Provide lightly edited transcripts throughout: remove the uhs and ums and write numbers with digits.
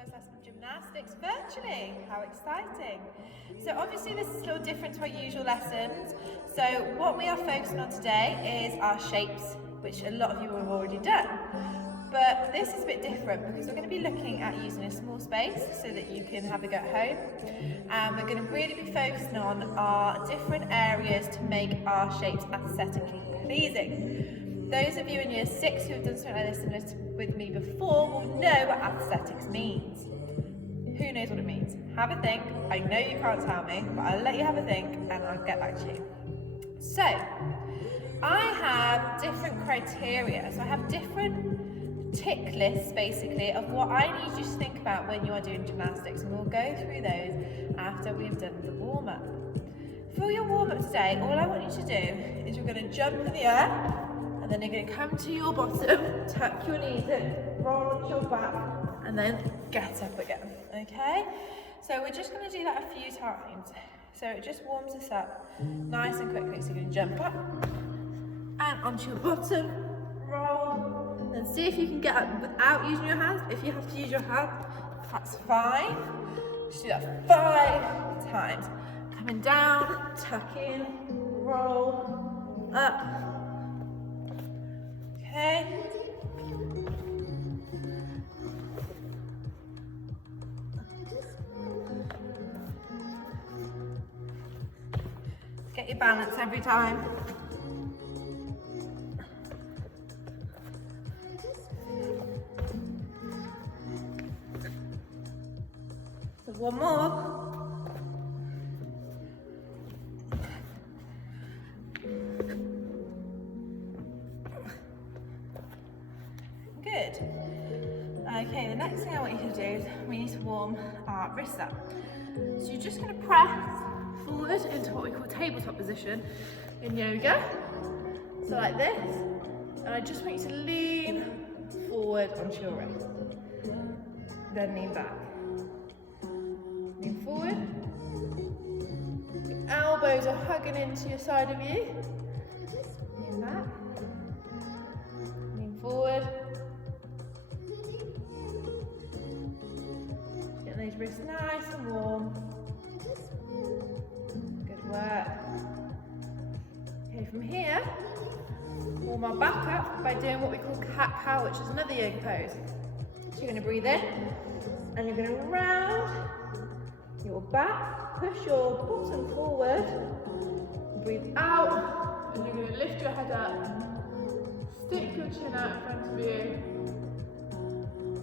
first lesson of gymnastics virtually. How exciting. So obviously this is a little different to our usual lessons. So what we are focusing on today is our shapes, which a lot of you have already done. But this is a bit different because we're going to be looking at using a small space so that you can have a go at home. And we're going to really be focusing on our different areas to make our shapes aesthetically pleasing. Those of you in year 6 who have done something like this with me before will know what aesthetics means. Who knows what it means? Have a think. I know you can't tell me, but I'll let you have a think and I'll get back to you. So, I have different criteria. So I have different tick lists basically of what I need you to think about when you are doing gymnastics, and we'll go through those after we've done the warm-up. For your warm-up today, all I want you to do is you're going to jump in the air, and then you're going to come to your bottom, tuck your knees in, roll onto your back, and then get up again, okay? So we're just going to do that a few times. So it just warms us up nice and quickly. So you're going to jump up and onto your bottom, roll, and see if you can get up without using your hands. If you have to use your hands, that's fine. Just do that 5 times. Coming down, tuck in, roll, up. Okay. Get your balance every time. So one more. Good. Okay, the next thing I want you to do is we need to warm our wrists up. So you're just going to press forward into what we call tabletop position in yoga. So like this. And I just want you to lean forward onto your wrist. Then lean back. Lean forward. Your elbows are hugging into your side of you. Lean back. Lean forward. Get those wrists nice and warm. Good work. Okay, from here, warm our back up by doing what we call cat-cow, which is another yoga pose. So you're going to breathe in, and you're going to round your back, push your bottom forward, breathe out, and you're going to lift your head up, stick your chin out in front of you,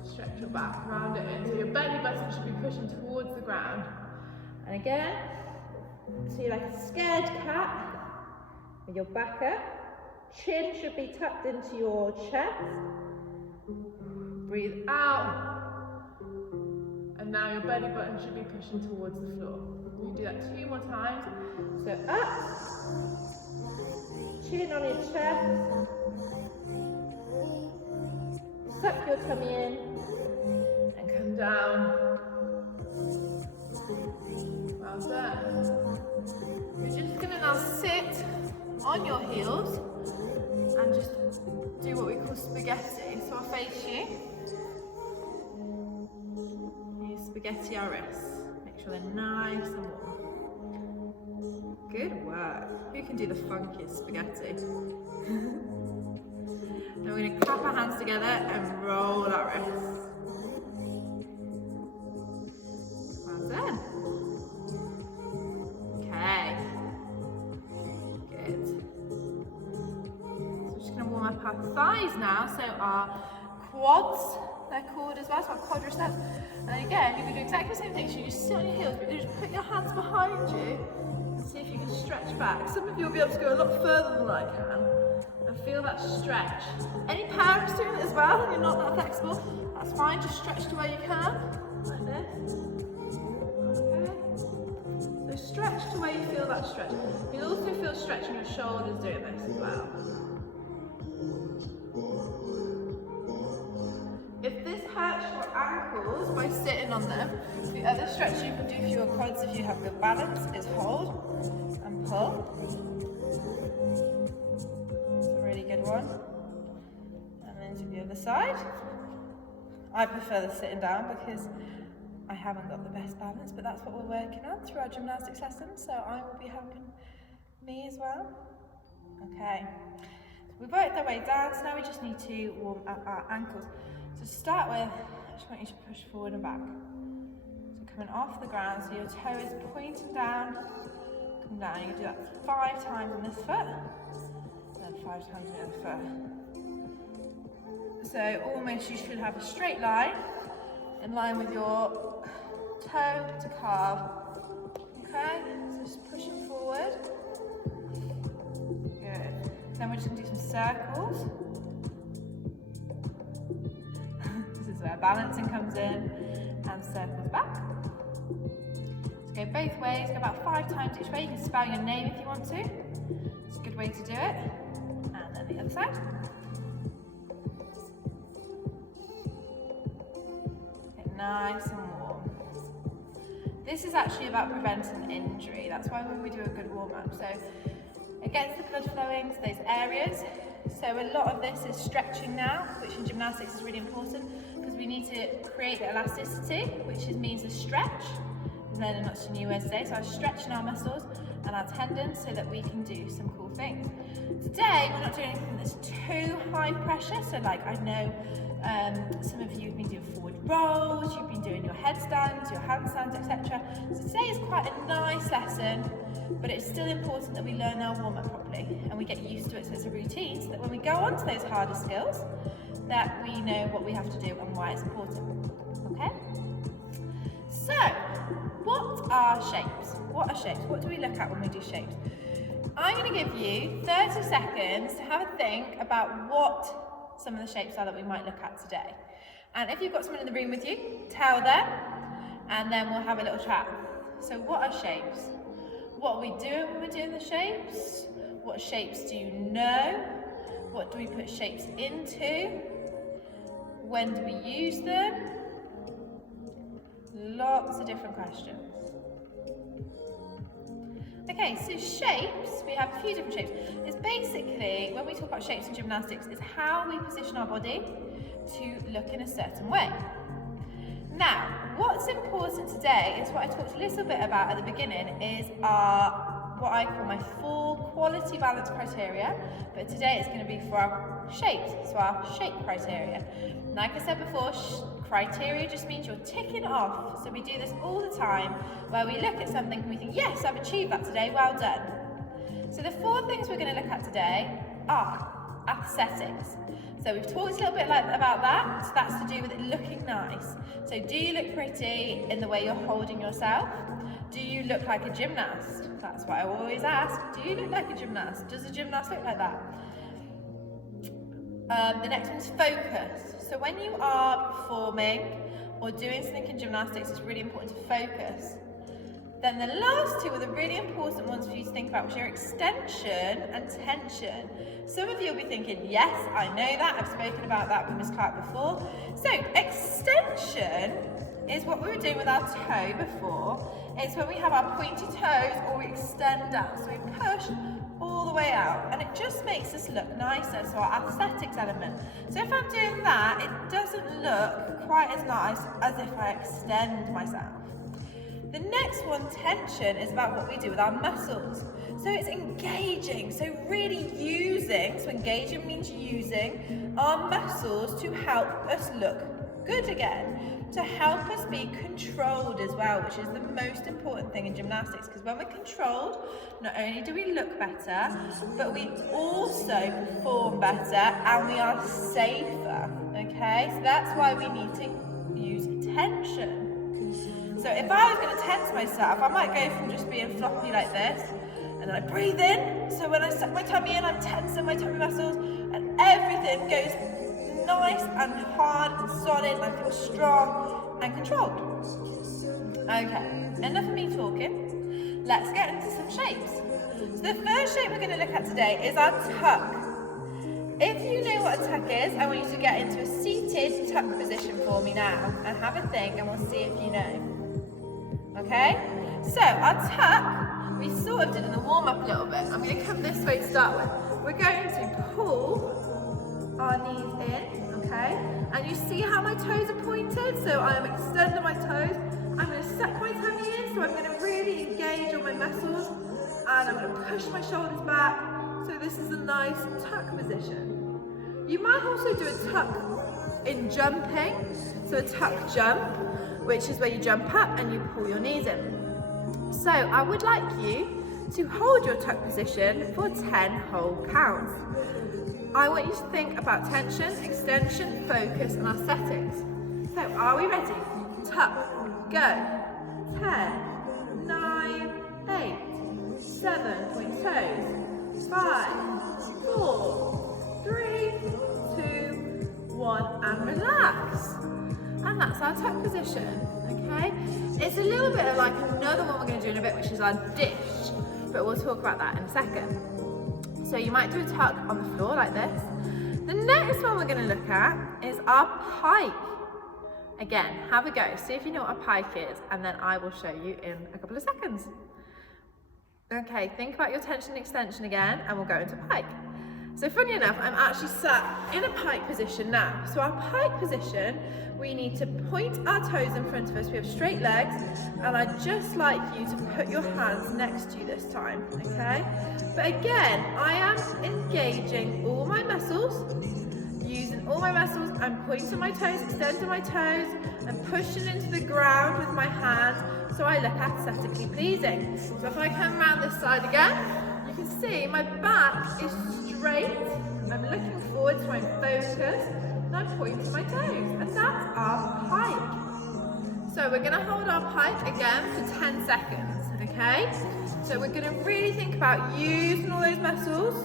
stretch your back, round it in, so your belly button should be pushing towards the ground. And again, so you're like a scared cat, with your back up, chin should be tucked into your chest, breathe out, and now your belly button should be pushing towards the floor. We do that 2 more times. So up, chin on your chest, suck your tummy in, and come down. Well done. You're just going to now sit on your heels and just do what we call spaghetti. So I'll face you. You spaghetti our wrists. Make sure they're nice and warm. Good work. Who can do the funkiest spaghetti? Then we're going to clap our hands together and roll our wrists. Well done. Okay. Good. So we're just going to warm up our thighs now. So our quads, they're called as well, so our quadriceps. And again, you're going to do exactly the same thing. So you just sit on your heels, but you just put your hands behind you and see if you can stretch back. Some of you will be able to go a lot further than I can. And feel that stretch. Any parents doing it as well and you're not that flexible, that's fine, just stretch to where you can, like this. Okay. So stretch to where you feel that stretch. You'll also feel stretch in your shoulders doing this as well. If this hurts your ankles by sitting on them, the other stretch you can do for your quads if you have good balance is hold and pull. Good one. And then to the other side. I prefer the sitting down because I haven't got the best balance, but that's what we're working on through our gymnastics lessons, so I will be helping me as well. Okay, so we've worked our way down, so now we just need to warm up our ankles. So to start with, I just want you to push forward and back. So coming off the ground, so your toe is pointing down, come down. You can do that 5 times on this foot, and then 5 times on the other foot. So almost you should have a straight line in line with your toe to calf. Okay, so just pushing forward. Good. Then we're just going to do some circles. This is where balancing comes in, and circles back. So go both ways, go about 5 times each way. You can spell your name if you want to. It's a good way to do it. And then the other side. Nice and warm. This is actually about preventing injury. That's why when we do a good warm-up. So it gets the blood flowing to those areas. So a lot of this is stretching now, which in gymnastics is really important because we need to create the elasticity, which means a stretch. And then not a new word today. So I'm stretching our muscles and our tendons so that we can do some cool things. Today we're not doing anything that's too high pressure. So like I know some of you have been doing forward rolls, you've been doing your headstands, your handstands, etc. So today is quite a nice lesson, but it's still important that we learn our warm-up properly and we get used to it so it's a routine, so that when we go on to those harder skills, that we know what we have to do and why it's important. Okay? So, what are shapes? What are shapes? What do we look at when we do shapes? I'm going to give you 30 seconds to have a think about what some of the shapes are that we might look at today. And if you've got someone in the room with you, tell them, and then we'll have a little chat. So what are shapes? What are we doing when we're doing the shapes? What shapes do you know? What do we put shapes into? When do we use them? Lots of different questions. Okay, so shapes, we have a few different shapes. It's basically, when we talk about shapes in gymnastics, is how we position our body to look in a certain way. Now, what's important today is what I talked a little bit about at the beginning, is what I call my 4 quality balance criteria, but today it's going to be for our shapes, so our shape criteria. Like I said before, criteria just means you're ticking off. So we do this all the time, where we look at something and we think, yes, I've achieved that today, well done. So the 4 things we're going to look at today are aesthetics. So we've talked a little bit about that. So that's to do with it looking nice. So do you look pretty in the way you're holding yourself? Do you look like a gymnast? That's what I always ask. Do you look like a gymnast? Does a gymnast look like that? The next one's focus. So when you are performing or doing something in gymnastics, it's really important to focus. Then the last 2 are the really important ones for you to think about, which are extension and tension. Some of you will be thinking, yes, I know that, I've spoken about that with Miss Clark before. So extension is what we were doing with our toe before. It's when we have our pointy toes or we extend out. So we push all the way out, and it just makes us look nicer, so our aesthetics element. So if I'm doing that, it doesn't look quite as nice as if I extend myself. The next one, tension, is about what we do with our muscles. So it's engaging, so really using, so engaging means using our muscles to help us look good again, to help us be controlled as well, which is the most important thing in gymnastics, because when we're controlled, not only do we look better, but we also perform better and we are safer, okay? So that's why we need to use tension. So if I was going to tense myself, I might go from just being floppy like this, and then I breathe in. So when I suck my tummy in, I'm tensing my tummy muscles, and everything goes nice and hard and solid, and I feel strong and controlled. Okay, enough of me talking. Let's get into some shapes. So the first shape we're going to look at today is our tuck. If you know what a tuck is, I want you to get into a seated tuck position for me now, and have a think, and we'll see if you know. Okay, so our tuck, we sort of did in the warm-up a little bit. I'm going to come this way to start with. We're going to pull our knees in, okay, And you see how my toes are pointed? So I am extending my toes. I'm going to suck my tummy in, so I'm going to really engage all my muscles. And I'm going to push my shoulders back. So this is a nice tuck position. You might also do a tuck in jumping. So a tuck jump, which is where you jump up and you pull your knees in. So I would like you to hold your tuck position for 10 whole counts. I want you to think about tension, extension, focus and aesthetics. So are we ready? Tuck, go. 10, 9, 8, 7, point toes, 5, 4, 3, 2, 1 and relax. And that's our tuck position, okay? It's a little bit like another one we're going to do in a bit, which is our dish, but we'll talk about that in a second. So you might do a tuck on the floor like this. The next one we're going to look at is our pike. Again, have a go, see if you know what a pike is, and then I will show you in a couple of seconds. Okay, think about your tension and extension again, and we'll go into pike. So funny enough, I'm actually sat in a pike position now. So our pike position, we need to point our toes in front of us. We have straight legs, and I'd just like you to put your hands next to you this time, okay? But again, I am engaging all my muscles, using all my muscles. I'm pointing my toes, extending my toes, and pushing into the ground with my hands so I look aesthetically pleasing. So if I come around this side again, you can see my back is straight. I'm looking forward, so I'm focused, and I'm pointing my toes, and that's our pike. So we're gonna hold our pike again for 10 seconds, okay? So we're gonna really think about using all those muscles.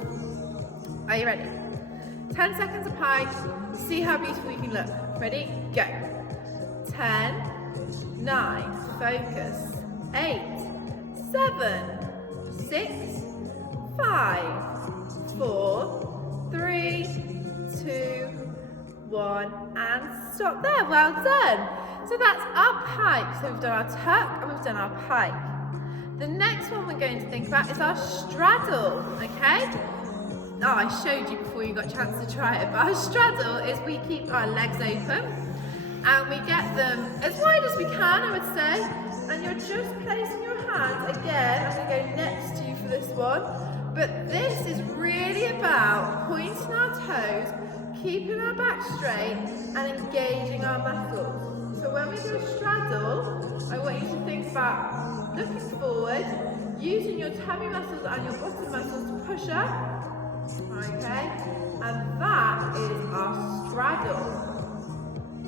Are you ready? 10 seconds of pike, see how beautiful you can look. Ready? Go. 10, 9, focus, 8, 7, 6, 5, 4, 3, 2, 1, and stop there. Well done. So that's our pike. So we've done our tuck and we've done our pike. The next one we're going to think about is our straddle, okay? Oh, I showed you before you got a chance to try it, but our straddle is we keep our legs open and we get them as wide as we can, I would say, and you're just placing your hands, again, I'm going to go next to you for this one, but this is really about pointing our toes, keeping our back straight and engaging our muscles. So when we do a straddle, I want you to think about looking forward, using your tummy muscles and your bottom muscles to push up, okay, and that is our straddle.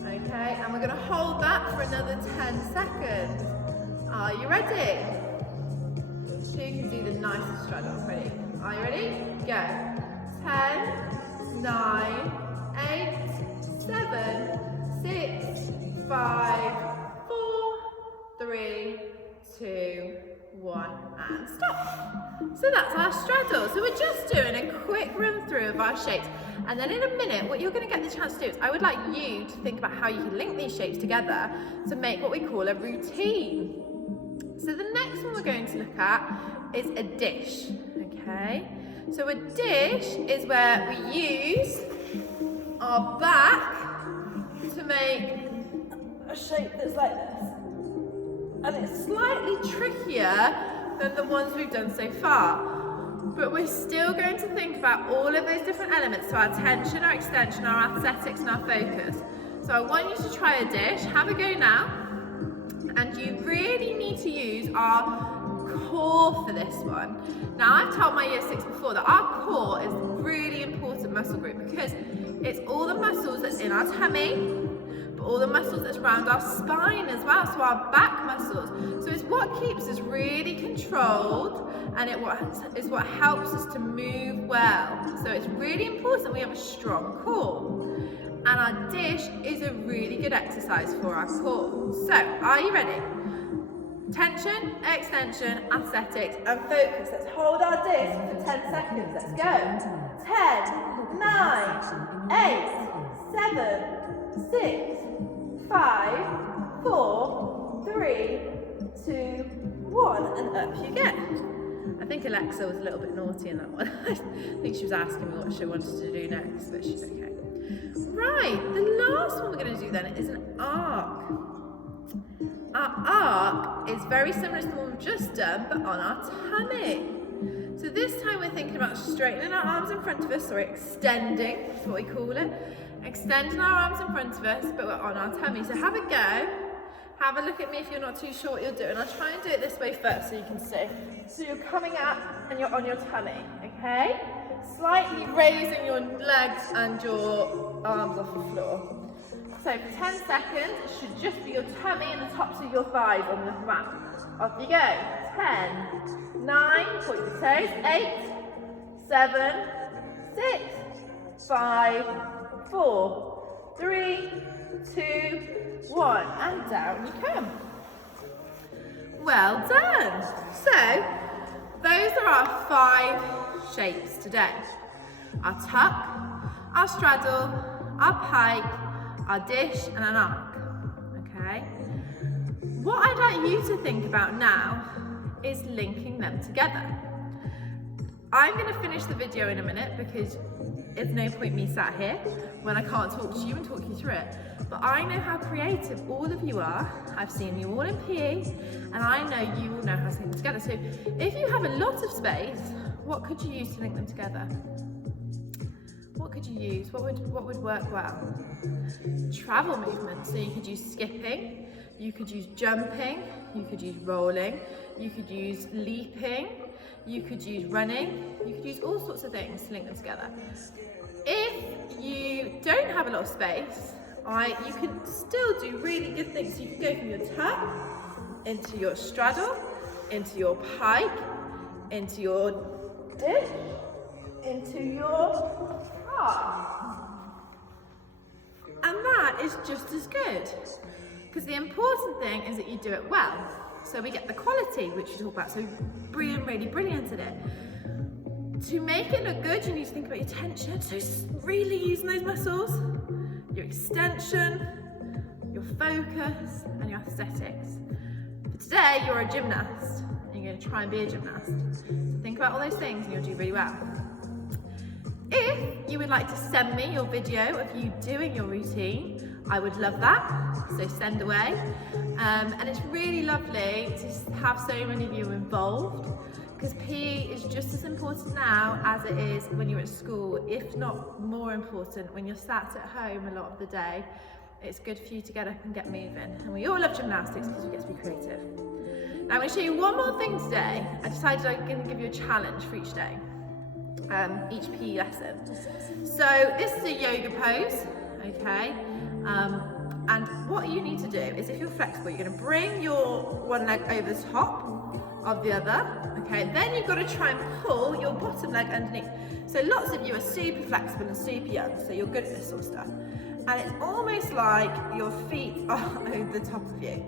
Okay, and we're going to hold that for another 10 seconds. Are you ready? So you can do the nicest straddle. Ready? Are you ready? Go. 10, 9, 8, 7, 6, 5, 4, 3, 2, 1, and stop. So that's our straddle. So we're just doing a quick run through of our shapes. And then in a minute, what you're going to get the chance to do is I would like you to think about how you can link these shapes together to make what we call a routine. So the next one we're going to look at is a dish, okay? So a dish is where we use our back to make a shape that's like this. And it's slightly trickier than the ones we've done so far. But we're still going to think about all of those different elements, so our tension, our extension, our aesthetics and our focus. So I want you to try a dish, have a go now, and you really need to use our core for this one. Now I've told my year 6 before that our core is a really important muscle group because it's all the muscles that's in our tummy, but all the muscles that's around our spine as well, so our back muscles. So it's what keeps us really controlled and it is what helps us to move well. So it's really important we have a strong core. And our dish is a really good exercise for our core. So, are you ready? Tension, extension, aesthetics, and focus. Let's hold our dish for 10 seconds. Let's go. 10, 9, 8, 7, 6, 5, 4, 3, 2, 1, and up you get. I think Alexa was a little bit naughty in that one. I think she was asking me what she wanted to do next, but she's okay. Right, the last then is an arc. Our arc is very similar to the one we've just done, but on our tummy. So this time we're thinking about straightening our arms in front of us, or extending, is what we call it. Extending our arms in front of us, but we're on our tummy. So have a go. Have a look at me if you're not too sure what you're doing. I'll try and do it this way first so you can see. So you're coming up and you're on your tummy, okay? Slightly raising your legs and your arms off the floor. So for 10 seconds, it should just be your tummy and the tops of your thighs on the mat. Off you go. 10, 9, point your toes, 8, 7, 6, 5, 4, 3, 2, 1, and down you come. Well done. So, those are our 5 shapes today. Our tuck, our straddle, our pike, our dish, and an arc. Okay? What I'd like you to think about now is linking them together. I'm going to finish the video in a minute because there's no point me sat here when I can't talk to you and talk you through it. But I know how creative all of you are. I've seen you all in PE, and I know you all know how to link them together. So if you have a lot of space, what could you use to link them together? What could you use? What would work well? Travel movement. So you could use skipping, you could use jumping, you could use rolling, you could use leaping, you could use running, you could use all sorts of things to link them together. If you don't have a lot of space, you can still do really good things. So you can go from your tuck into your straddle, into your pike, into your dish, into your arc. And that is just as good. Because the important thing is that you do it well. So we get the quality, which you talk about. So being really brilliant at it. To make it look good, you need to think about your tension. So really using those muscles, your extension, your focus, and your aesthetics. For today, you're a gymnast, and you're going to try and be a gymnast. So think about all those things, and you'll do really well. If you would like to send me your video of you doing your routine, I would love that, so send away. And it's really lovely to have so many of you involved, because PE is just as important now as it is when you're at school, if not more important when you're sat at home a lot of the day. It's good for you to get up and get moving. And we all love gymnastics because we get to be creative. Now I'm going to show you one more thing today. I decided I'm going to give you a challenge for each day, each PE lesson. So this is a yoga pose, okay? And what you need to do is, if you're flexible, you're going to bring your one leg over the top of the other, okay? Then you've got to try and pull your bottom leg underneath. So lots of you are super flexible and super young, so you're good at this sort of stuff. And it's almost like your feet are over the top of you.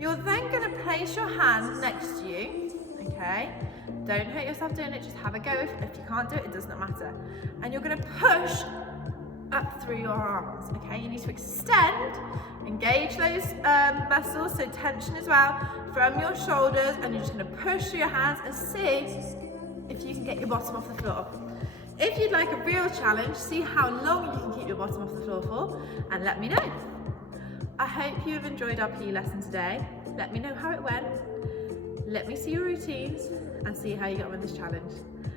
You're then going to place your hand next to you, okay? Don't hurt yourself doing it, just have a go. If you can't do it, it does not matter. And you're going to push up through your arms, okay? You need to extend, engage those muscles, so tension as well, from your shoulders, and you're just going to push through your hands and see if you can get your bottom off the floor. If you'd like a real challenge, see how long you can keep your bottom off the floor for, and let me know. I hope you have enjoyed our PE lesson today. Let me know how it went. Let me see your routines and see how you got on with this challenge.